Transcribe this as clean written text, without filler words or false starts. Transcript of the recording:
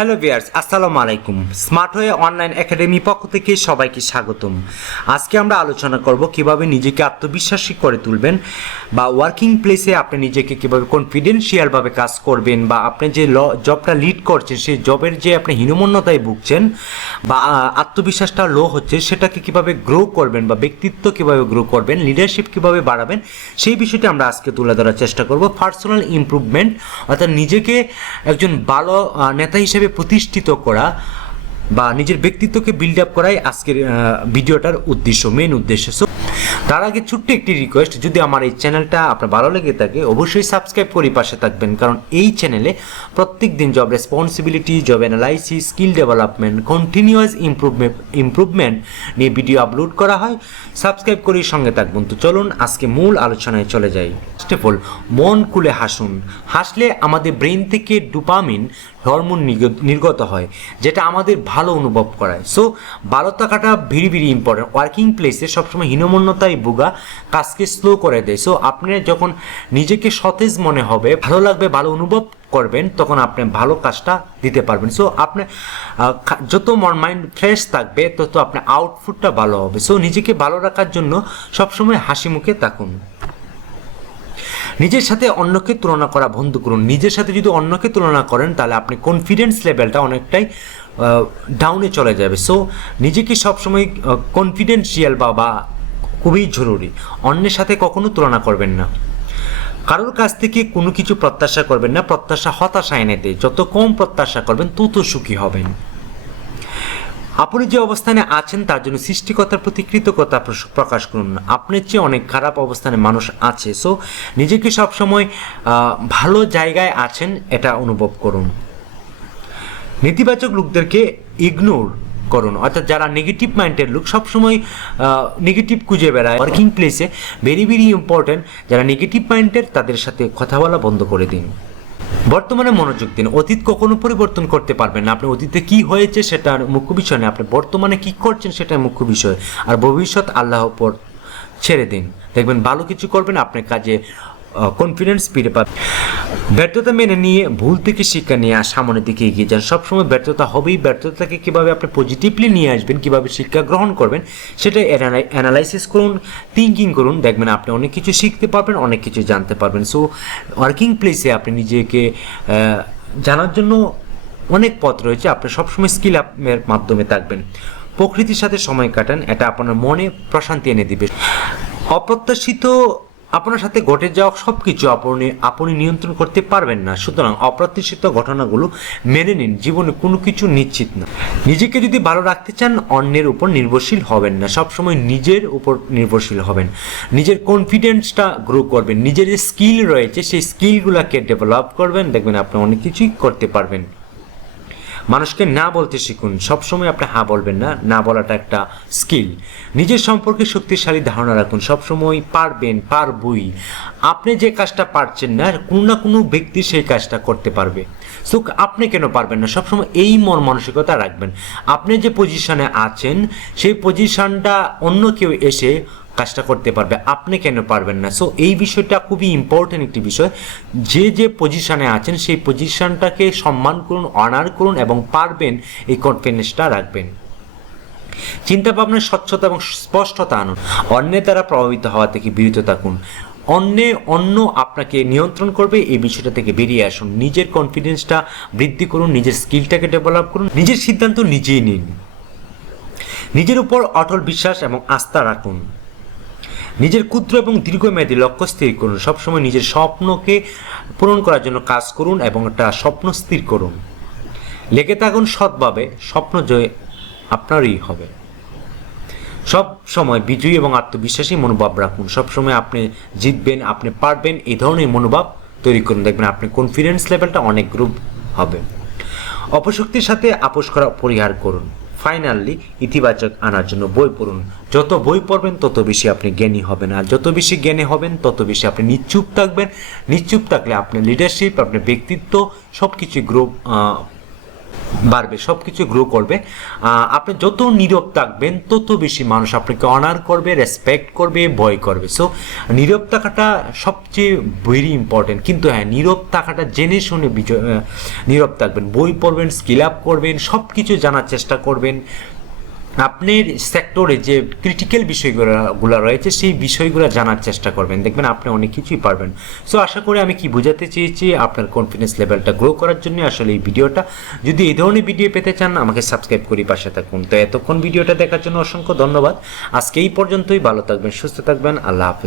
Hello viewers, আসসালামু আলাইকুম। Smart way online academy পক্ষ থেকে সবাইকে স্বাগতম। আজকে আমরা আলোচনা করব কিভাবে নিজেকে আত্মবিশ্বাসী করে তুলবেন বা ওয়ার্কিং প্লেসে আপনি নিজেকে কিভাবে কনফিডেন্সিয়ালভাবে কাজ করবেন বা আপনি যে জবটা লিড করছেন সেই জবের যে আপনি হীনমন্যতায় ভুগছেন বা আত্মবিশ্বাসটা লো হচ্ছে সেটাকে কিভাবে গ্রো করবেন বা ব্যক্তিত্ব কিভাবে গ্রো করবেন, লিডারশিপ কিভাবে বাড়াবেন, সেই বিষয়টি আমরা আজকে তুলে ধরার চেষ্টা করব। পার্সোনাল ইমপ্রুভমেন্ট অর্থাৎ নিজেকে একজন ভালো নেতা হিসেবে প্রতিষ্ঠিত করা বা নিজের ব্যক্তিত্বকে বিল্ড আপ করাই আজকের ভিডিওটার উদ্দেশ্য, মেন উদ্দেশ্য। সো তার আগে ছোট্ট একটি রিকোয়েস্ট, যদি আমার এই চ্যানেলটা আপনার ভালো লেগে থাকে অবশ্যই সাবস্ক্রাইব করে পাশে থাকবেন, কারণ এই চ্যানেলে প্রত্যেক দিন job responsibility, job analysis, skill development, continuous improvement নিয়ে ভিডিও আপলোড করা হয়। সাবস্ক্রাইব করে সঙ্গে থাকবেন। তো চলুন আজকে মূল আলোচনায় চলে যাই। ফার্স্ট অফ অল, মন খুলে হাসুন। হাসলে আমাদের ব্রেন থেকে ডোপামিন হরমোন নির্গত হয়, যেটা আমাদের ভালো অনুভব করায়। সো ভালো থাকাটা ভেরি ভেরি ইম্পর্টেন্ট। ওয়ার্কিং প্লেসে সবসময় হীনমন্যতায় ভোগা কাজকে স্লো করে দেয়। সো আপনি যখন নিজেকে সতেজ মনে হবে, ভালো লাগবে, ভালো অনুভব করবেন, তখন আপনি ভালো কাজটা দিতে পারবেন। সো আপনি যত মাইন্ড ফ্রেশ থাকবে তত আপনার আউটপুটটা ভালো হবে। সো নিজেকে ভালো রাখার জন্য সবসময় হাসি মুখে থাকুন। নিজের সাথে অন্যকে তুলনা করা বন্ধ করুন। নিজের সাথে যদি অন্যকে তুলনা করেন তাহলে আপনি কনফিডেন্স লেভেলটা অনেকটাই ডাউনে চলে যাবে। সো নিজেকে সবসময় কনফিডেন্সিয়াল বা খুবই জরুরি। অন্যের সাথে কখনো তুলনা করবেন না। কারোর কাছ থেকে কোনো কিছু প্রত্যাশা করবেন না। প্রত্যাশা হতাশা এনে দেয়। যত কম প্রত্যাশা করবেন তত সুখী হবেন। আপনি যে অবস্থানে আছেন তার জন্য সৃষ্টিকর্তার প্রতি কৃতজ্ঞতা প্রকাশ করুন। আপনার চেয়ে অনেক খারাপ অবস্থানে মানুষ আছে। সো নিজেকে সবসময় ভালো জায়গায় আছেন এটা অনুভব করুন। নেতিবাচক লোকদেরকে ইগনোর করুন, অর্থাৎ যারা নেগেটিভ মাইন্ডের লোক সবসময় নেগেটিভ খুঁজে বেড়ায় ওয়ার্কিং প্লেসে, ভেরি ভেরি ইম্পর্টেন্ট। যারা নেগেটিভ মাইন্ডের তাদের সাথে কথা বলা বন্ধ করে দিন। বর্তমানে মনোযোগ দিন। অতীত কখনো পরিবর্তন করতে পারবেন না। আপনি অতীতে কি হয়েছে সেটার মুখ্য বিষয় নয়, আপনি বর্তমানে কি করছেন সেটার মুখ্য বিষয়। আর ভবিষ্যৎ আল্লাহর উপর ছেড়ে দিন, দেখবেন ভালো কিছু করবেন, আপনার কাজে কনফিডেন্স ফিরে পাবেন। ব্যর্থতা মেনে নিয়ে ভুল থেকে শিক্ষা নিয়ে সামনের দিকে এগিয়ে যান। সবসময় ব্যর্থতা হবেই। ব্যর্থতাকে কীভাবে আপনি পজিটিভলি নিয়ে আসবেন, কীভাবে শিক্ষা গ্রহণ করবেন সেটা অ্যানালাইসিস করুন, থিঙ্কিং করুন, দেখবেন আপনি অনেক কিছু শিখতে পারবেন, অনেক কিছু জানতে পারবেন। সো ওয়ার্কিং প্লেসে আপনি নিজেকে জানার জন্য অনেক পথ রয়েছে। আপনি সবসময় স্কিল আপের মাধ্যমে থাকবেন। প্রকৃতির সাথে সময় কাটান, এটা আপনার মনে প্রশান্তি এনে দিবে। অপ্রত্যাশিত আপনার সাথে ঘটে যাওয়া সব কিছু আপনি নিয়ন্ত্রণ করতে পারবেন না। সুতরাং অপ্রত্যাশিত ঘটনাগুলো মেনে নিন। জীবনে কোনো কিছু নিশ্চিত না। নিজেকে যদি ভালো রাখতে চান অন্যের উপর নির্ভরশীল হবেন না, সবসময় নিজের উপর নির্ভরশীল হবেন। নিজের কনফিডেন্সটা গ্রো করবেন। নিজের যে স্কিল রয়েছে সেই স্কিলগুলোকে ডেভেলপ করবেন, দেখবেন আপনি অনেক কিছুই করতে পারবেন। মানুষকে না বলতে শিখুন। সবসময় আপনি হ্যাঁ বলবেন না, না বলাটা একটা স্কিল। নিজের সম্পর্কে শক্তিশালী ধারণা রাখুন। সবসময় পারবেন, পারবই। আপনি যে কাজটা পারছেন না, কোনো না কোনো ব্যক্তি সেই কাজটা করতে পারবে। সো আপনি কেন পারবেন না, সবসময় এই মানসিকতা রাখবেন। আপনি যে পজিশনে আছেন সেই পজিশনটা অন্য কেউ এসে কাজটা করতে পারবে, আপনি কেন পারবেন না। সো এই বিষয়টা খুবই ইম্পর্টেন্ট একটি বিষয়। যে পজিশনে আছেন সেই পজিশনটাকে সম্মান করুন, অনার করুন এবং পারবেন এই কনফিডেন্সটা রাখবেন। চিন্তা ভাবনার স্বচ্ছতা এবং স্পষ্টতা আনুন। অন্যের দ্বারা প্রভাবিত হওয়া থেকে বিরত থাকুন। অন্য আপনাকে নিয়ন্ত্রণ করবে এই বিষয়টা থেকে বেরিয়ে আসুন। নিজের কনফিডেন্সটা বৃদ্ধি করুন, নিজের স্কিলটাকে ডেভেলপ করুন, নিজের সিদ্ধান্ত নিজেই নিন। নিজের উপর অটল বিশ্বাস এবং আস্থা রাখুন। নিজের ক্ষুদ্র এবং দীর্ঘমেয়াদী লক্ষ্য স্থির করুন। সবসময় নিজের স্বপ্নকে পূরণ করার জন্য কাজ করুন এবং একটা স্বপ্ন স্থির করুন। লেগে থাকুন সৎভাবে, স্বপ্ন জয় আপনারই হবে। সব সময় বিজয়ী এবং আত্মবিশ্বাসী মনোভাব রাখুন। সবসময় আপনি জিতবেন, আপনি পারবেন, এই ধরনের মনোভাব তৈরি করুন, দেখবেন আপনার কনফিডেন্স লেভেলটা অনেক গ্রুপ হবে। অপশক্তির সাথে আপোষ করা পরিহার করুন। ফাইনালি ইতিবাচক আনার জন্য বই পড়ুন। যত বই পড়বেন তত বেশি আপনি জ্ঞানী হবেন, আর যত বেশি জ্ঞানী হবেন তত বেশি আপনি নিশ্চুপ থাকবেন। নিশ্চুপ থাকলে আপনার লিডারশিপ, আপনার ব্যক্তিত্ব সব কিছু বাড়বে, সব কিছু গ্রো করবে। আপনি যত নীরব থাকবেন তত বেশি মানুষ আপনাকে অনার করবে, রেসপেক্ট করবে, ভয় করবে। সো নীরব থাকাটা সবচেয়ে ভেরি ইম্পর্টেন্ট। কিন্তু হ্যাঁ, নীরব থাকাটা জেনে শুনে নীরব থাকবেন, বই পড়বেন, স্কিল আপ করবেন, সব কিছু জানার চেষ্টা করবেন। আপনার সেক্টরে যে ক্রিটিক্যাল বিষয়গুলো রয়েছে সেই বিষয়গুলো জানার চেষ্টা করবেন, দেখবেন আপনি অনেক কিছুই পারবেন। সো আশা করি আমি কি বোঝাতে চেয়েছি, আপনার কনফিডেন্স লেভেলটা গ্রো করার জন্য আসলে এই ভিডিওটা। যদি এই ধরনের ভিডিও পেতে চান আমাকে সাবস্ক্রাইব করে পাশে থাকুন। তো এতক্ষণ ভিডিওটা দেখার জন্য অসংখ্য ধন্যবাদ। আজকে এই পর্যন্তই। ভালো থাকবেন, সুস্থ থাকবেন। আল্লাহ হাফেজ।